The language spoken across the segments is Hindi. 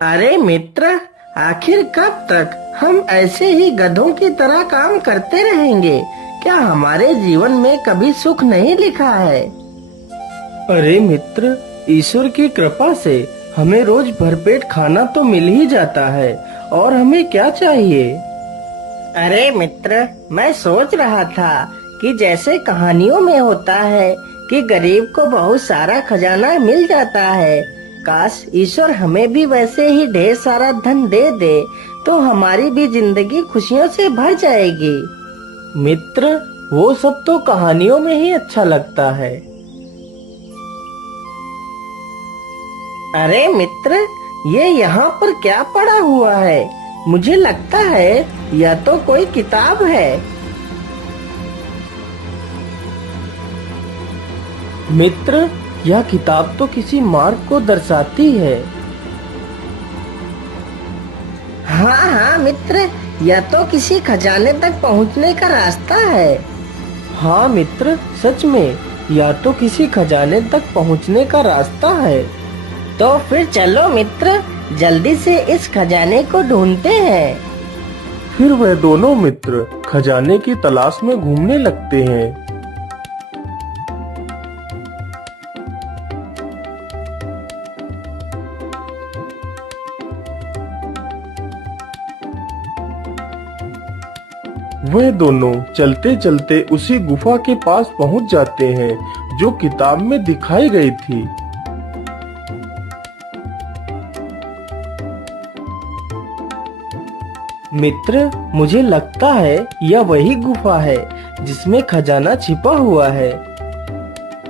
अरे मित्र, आखिर कब तक हम ऐसे ही गधों की तरह काम करते रहेंगे? क्या हमारे जीवन में कभी सुख नहीं लिखा है? अरे मित्र, ईश्वर की कृपा से हमें रोज भरपेट खाना तो मिल ही जाता है, और हमें क्या चाहिए? अरे मित्र, मैं सोच रहा था कि जैसे कहानियों में होता है कि गरीब को बहुत सारा खजाना मिल जाता है, काश ईश्वर हमें भी वैसे ही ढेर सारा धन दे दे तो हमारी भी जिंदगी खुशियों से भर जाएगी। मित्र, वो सब तो कहानियों में ही अच्छा लगता है। अरे मित्र, ये यहाँ पर क्या पड़ा हुआ है? मुझे लगता है यह तो कोई किताब है। मित्र, यह किताब तो किसी मार्ग को दर्शाती है। हाँ हाँ मित्र, यह तो किसी खजाने तक पहुँचने का रास्ता है। हाँ मित्र, सच में यह तो किसी खजाने तक पहुँचने का रास्ता है। तो फिर चलो मित्र, जल्दी से इस खजाने को ढूंढते हैं। फिर वह दोनों मित्र खजाने की तलाश में घूमने लगते हैं। वह दोनों चलते चलते उसी गुफा के पास पहुंच जाते हैं जो किताब में दिखाई गई थी। मित्र, मुझे लगता है यह वही गुफा है जिसमें खजाना छिपा हुआ है।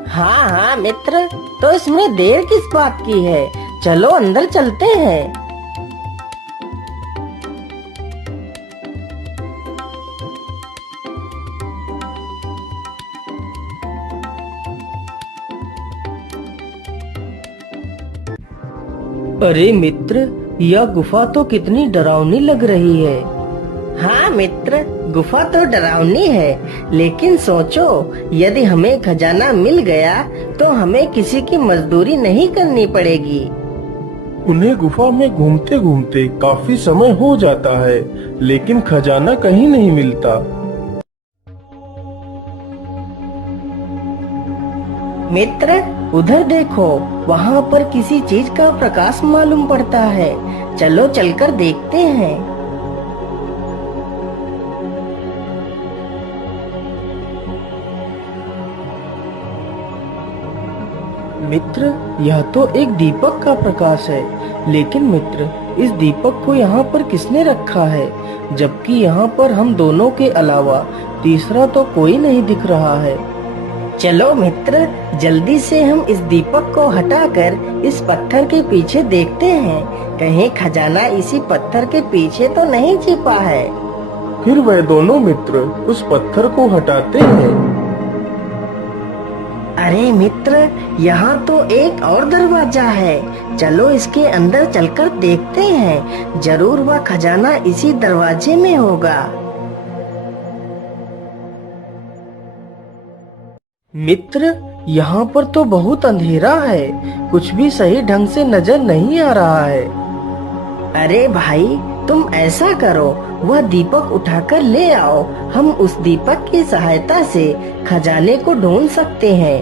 हाँ हाँ मित्र, तो इसमें देर किस बात की है? चलो अंदर चलते हैं। अरे मित्र, यह गुफा तो कितनी डरावनी लग रही है। हाँ मित्र, गुफा तो डरावनी है, लेकिन सोचो, यदि हमें खजाना मिल गया तो हमें किसी की मजदूरी नहीं करनी पड़ेगी। उन्हें गुफा में घूमते घूमते काफी समय हो जाता है, लेकिन खजाना कहीं नहीं मिलता। मित्र, उधर देखो, वहाँ पर किसी चीज का प्रकाश मालूम पड़ता है। चलो चलकर देखते हैं। मित्र, यह तो एक दीपक का प्रकाश है, लेकिन मित्र, इस दीपक को यहाँ पर किसने रखा है? जबकि यहाँ पर हम दोनों के अलावा तीसरा तो कोई नहीं दिख रहा है। चलो मित्र, जल्दी से हम इस दीपक को हटाकर इस पत्थर के पीछे देखते हैं, कहीं खजाना इसी पत्थर के पीछे तो नहीं छिपा है। फिर वह दोनों मित्र उस पत्थर को हटाते हैं। अरे मित्र, यहाँ तो एक और दरवाजा है। चलो इसके अंदर चलकर देखते हैं, जरूर वह खजाना इसी दरवाजे में होगा। मित्र, यहाँ पर तो बहुत अंधेरा है, कुछ भी सही ढंग से नजर नहीं आ रहा है। अरे भाई, तुम ऐसा करो, वह दीपक उठाकर ले आओ, हम उस दीपक की सहायता से खजाने को ढूंढ सकते हैं।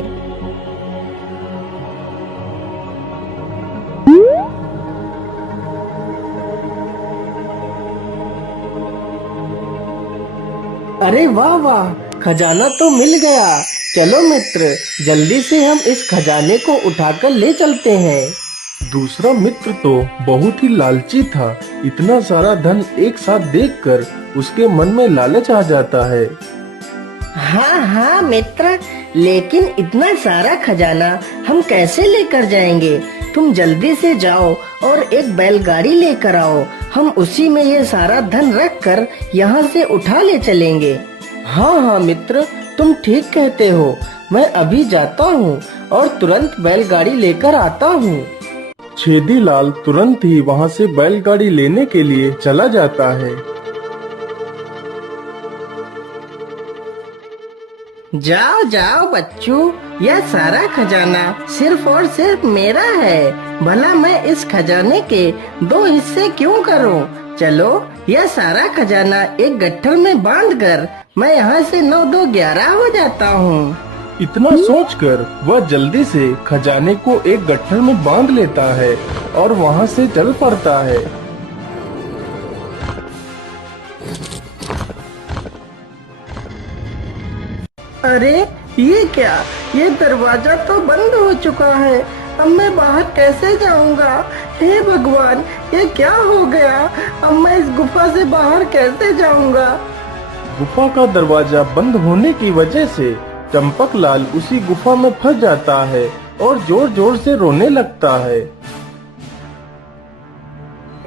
अरे वाह वाह, खजाना तो मिल गया। चलो मित्र, जल्दी से हम इस खजाने को उठाकर ले चलते हैं। दूसरा मित्र तो बहुत ही लालची था। इतना सारा धन एक साथ देखकर उसके मन में लालच आ जाता है। हाँ हाँ मित्र, लेकिन इतना सारा खजाना हम कैसे लेकर जाएंगे? तुम जल्दी से जाओ और एक बैलगाड़ी लेकर आओ, हम उसी में ये सारा धन रखकर यहाँ से उठा ले चलेंगे। हाँ हाँ मित्र, तुम ठीक कहते हो। मैं अभी जाता हूँ और तुरंत बैलगाड़ी लेकर आता हूँ। छेदीलाल तुरंत ही वहाँ से बैलगाड़ी लेने के लिए चला जाता है। जाओ जाओ बच्चों, यह सारा खजाना सिर्फ और सिर्फ मेरा है। भला मैं इस खजाने के दो हिस्से क्यों करूं? चलो यह सारा खजाना एक गट्ठर में बांधकर मैं यहाँ से 9 2 11 हो जाता हूँ। इतना सोचकर वह जल्दी से खजाने को एक गट्ठर में बांध लेता है और वहाँ से चल पड़ता है। अरे ये क्या? ये दरवाजा तो बंद हो चुका है। अब मैं बाहर कैसे जाऊंगा? हे भगवान, ये क्या हो गया? अब मैं इस गुफा से बाहर कैसे जाऊंगा? गुफा का दरवाजा बंद होने की वजह से चंपकलाल उसी गुफा में फंस जाता है और जोर जोर से रोने लगता है।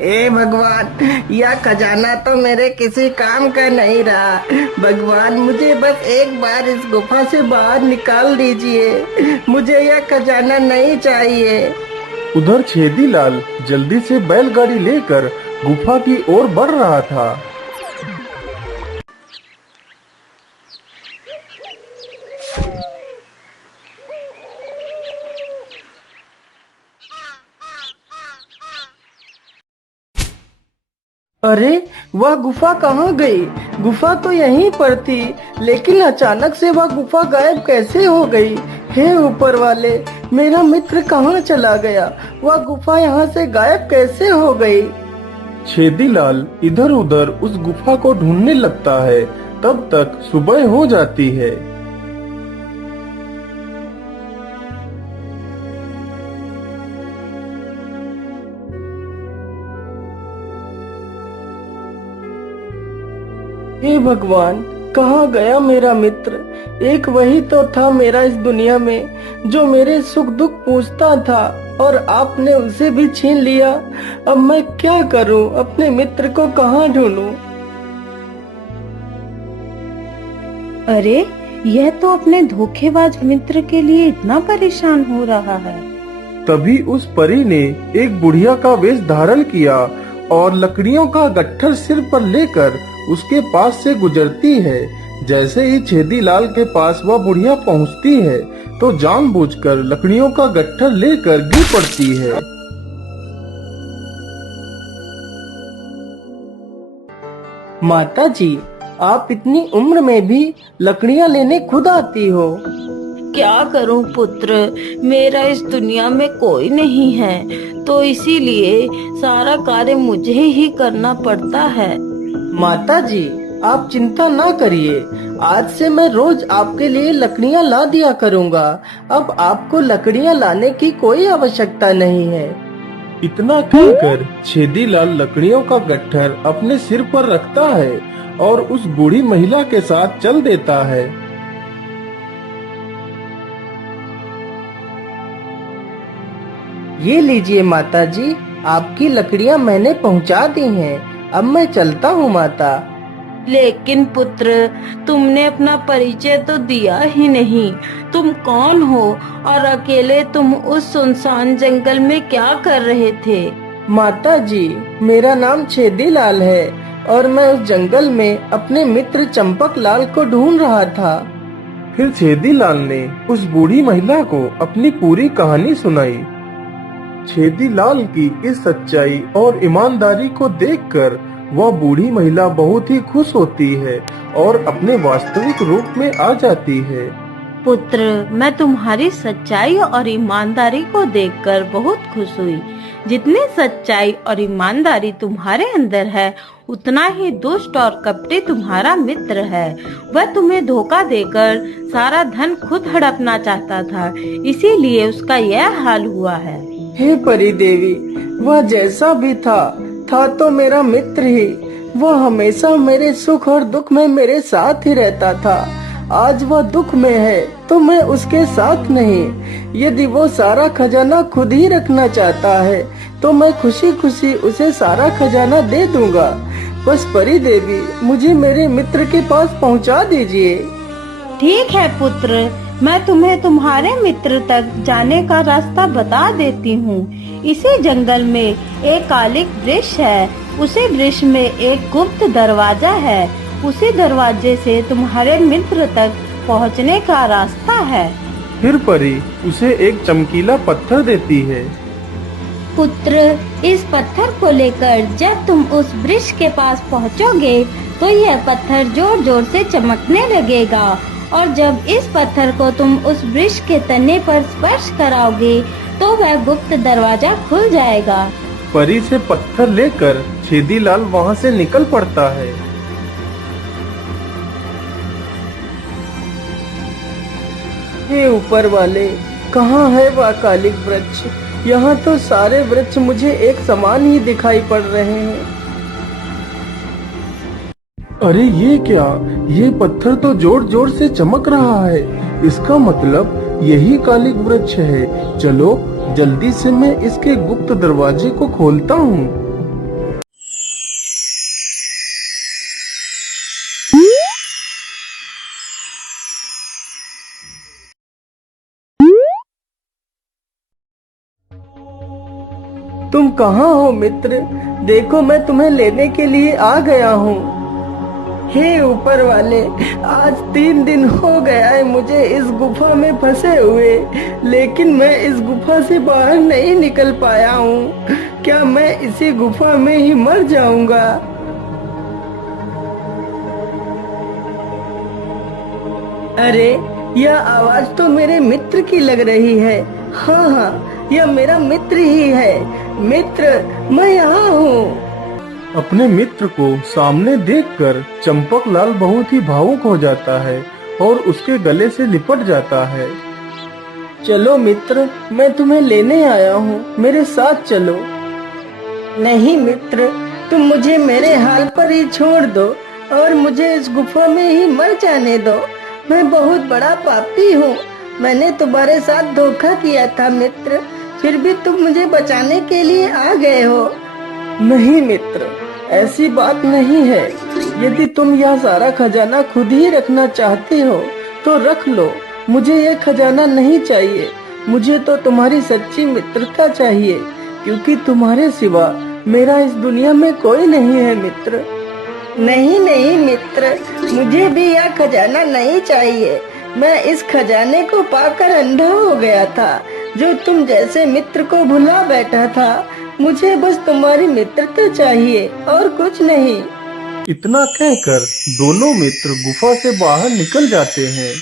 ए भगवान, यह खजाना तो मेरे किसी काम का नहीं रहा। भगवान, मुझे बस एक बार इस गुफा से बाहर निकाल दीजिए। मुझे यह खजाना नहीं चाहिए। उधर छेदीलाल जल्दी से बैलगाड़ी लेकर गुफा की ओर बढ़ रहा था। अरे वह गुफा कहाँ गई? गुफा तो यहीं पर थी, लेकिन अचानक से वह गुफा गायब कैसे हो गई? हे ऊपर वाले, मेरा मित्र कहाँ चला गया? वह गुफा यहाँ से गायब कैसे हो गई? छेदीलाल इधर उधर उस गुफा को ढूंढने लगता है। तब तक सुबह हो जाती है। हे भगवान, कहाँ गया मेरा मित्र? एक वही तो था मेरा इस दुनिया में, जो मेरे सुख दुख पूछता था, और आपने उसे भी छीन लिया। अब मैं क्या करूं? अपने मित्र को कहाँ ढूंढूं? अरे यह तो अपने धोखेबाज मित्र के लिए इतना परेशान हो रहा है। तभी उस परी ने एक बुढ़िया का वेश धारण किया और लकड़ियों का गट्ठर सिर पर लेकर उसके पास से गुजरती है। जैसे ही छेदीलाल के पास वह बुढ़िया पहुंचती है तो जानबूझकर लकड़ियों का गट्ठर लेकर गिर पड़ती है। माता जी, आप इतनी उम्र में भी लकड़ियाँ लेने खुद आती हो। क्या करूं पुत्र, मेरा इस दुनिया में कोई नहीं है, तो इसीलिए सारा कार्य मुझे ही करना पड़ता है। माता जी, आप चिंता ना करिए। आज से मैं रोज आपके लिए लकड़ियाँ ला दिया करूँगा। अब आपको लकड़ियाँ लाने की कोई आवश्यकता नहीं है। इतना कहकर छेदीलाल लकड़ियों का गट्ठर अपने सिर पर रखता है और उस बूढ़ी महिला के साथ चल देता है। ये लीजिए माता जी, आपकी लकड़ियाँ मैंने पहुँचा दी हैं। अब मैं चलता हूँ माता। लेकिन पुत्र, तुमने अपना परिचय तो दिया ही नहीं। तुम कौन हो और अकेले तुम उस सुनसान जंगल में क्या कर रहे थे? माता जी, मेरा नाम छेदीलाल है और मैं उस जंगल में अपने मित्र चंपकलाल को ढूंढ रहा था। फिर छेदीलाल ने उस बूढ़ी महिला को अपनी पूरी कहानी सुनाई। छेदीलाल की इस सच्चाई और ईमानदारी को देखकर वह बूढ़ी महिला बहुत ही खुश होती है और अपने वास्तविक रूप में आ जाती है। पुत्र, मैं तुम्हारी सच्चाई और ईमानदारी को देखकर बहुत खुश हुई। जितनी सच्चाई और ईमानदारी तुम्हारे अंदर है, उतना ही दुष्ट और कपटी तुम्हारा मित्र है। वह तुम्हें धोखा देकर सारा धन खुद हड़पना चाहता था, इसीलिए उसका यह हाल हुआ है। हे परी देवी, वह जैसा भी था तो मेरा मित्र ही। वह हमेशा मेरे सुख और दुख में मेरे साथ ही रहता था। आज वह दुख में है तो मैं उसके साथ नहीं। यदि वो सारा खजाना खुद ही रखना चाहता है तो मैं खुशी खुशी उसे सारा खजाना दे दूंगा। बस परी देवी, मुझे मेरे मित्र के पास पहुंचा दीजिए। ठीक है पुत्र, मैं तुम्हें तुम्हारे मित्र तक जाने का रास्ता बता देती हूँ। इसी जंगल में एक कालिक वृक्ष है। उसी वृक्ष में एक गुप्त दरवाजा है। उसी दरवाजे से तुम्हारे मित्र तक पहुँचने का रास्ता है। फिर परी उसे एक चमकीला पत्थर देती है। पुत्र, इस पत्थर को लेकर जब तुम उस वृक्ष के पास पहुंचोगे तो यह पत्थर जोर जोर से चमकने लगेगा और जब इस पत्थर को तुम उस वृक्ष के तने पर स्पर्श कराओगे तो वह गुप्त दरवाजा खुल जाएगा। परी से पत्थर लेकर छेदीलाल वहाँ से निकल पड़ता है। हे ऊपर वाले, कहाँ है वह कालिक वृक्ष? यहाँ तो सारे वृक्ष मुझे एक समान ही दिखाई पड़ रहे हैं। अरे ये क्या, ये पत्थर तो जोर जोर से चमक रहा है। इसका मतलब यही कालिक वृक्ष है। चलो जल्दी से मैं इसके गुप्त दरवाजे को खोलता हूँ। तुम कहाँ हो मित्र? देखो मैं तुम्हें लेने के लिए आ गया हूँ। हे ऊपर वाले, आज 3 दिन हो गया है मुझे इस गुफा में फंसे हुए, लेकिन मैं इस गुफा से बाहर नहीं निकल पाया हूँ। क्या मैं इसी गुफा में ही मर जाऊंगा? अरे यह आवाज तो मेरे मित्र की लग रही है। हाँ हाँ, यह मेरा मित्र ही है। मित्र, मैं यहाँ हूँ। अपने मित्र को सामने देखकर चंपकलाल बहुत ही भावुक हो जाता है और उसके गले से लिपट जाता है। चलो मित्र, मैं तुम्हें लेने आया हूँ, मेरे साथ चलो। नहीं मित्र, तुम मुझे मेरे हाल पर ही छोड़ दो और मुझे इस गुफा में ही मर जाने दो। मैं बहुत बड़ा पापी हूँ। मैंने तुम्हारे साथ धोखा किया था मित्र, फिर भी तुम मुझे बचाने के लिए आ गए हो। नहीं मित्र, ऐसी बात नहीं है। यदि तुम यह सारा खजाना खुद ही रखना चाहते हो तो रख लो। मुझे यह खजाना नहीं चाहिए। मुझे तो तुम्हारी सच्ची मित्रता चाहिए, क्योंकि तुम्हारे सिवा मेरा इस दुनिया में कोई नहीं है मित्र। नहीं नहीं मित्र, मुझे भी यह खजाना नहीं चाहिए। मैं इस खजाने को पाकर अंधा हो गया था, जो तुम जैसे मित्र को भुला बैठा था। मुझे बस तुम्हारी मित्रता चाहिए और कुछ नहीं। इतना कहकर दोनों मित्र गुफा से बाहर निकल जाते हैं।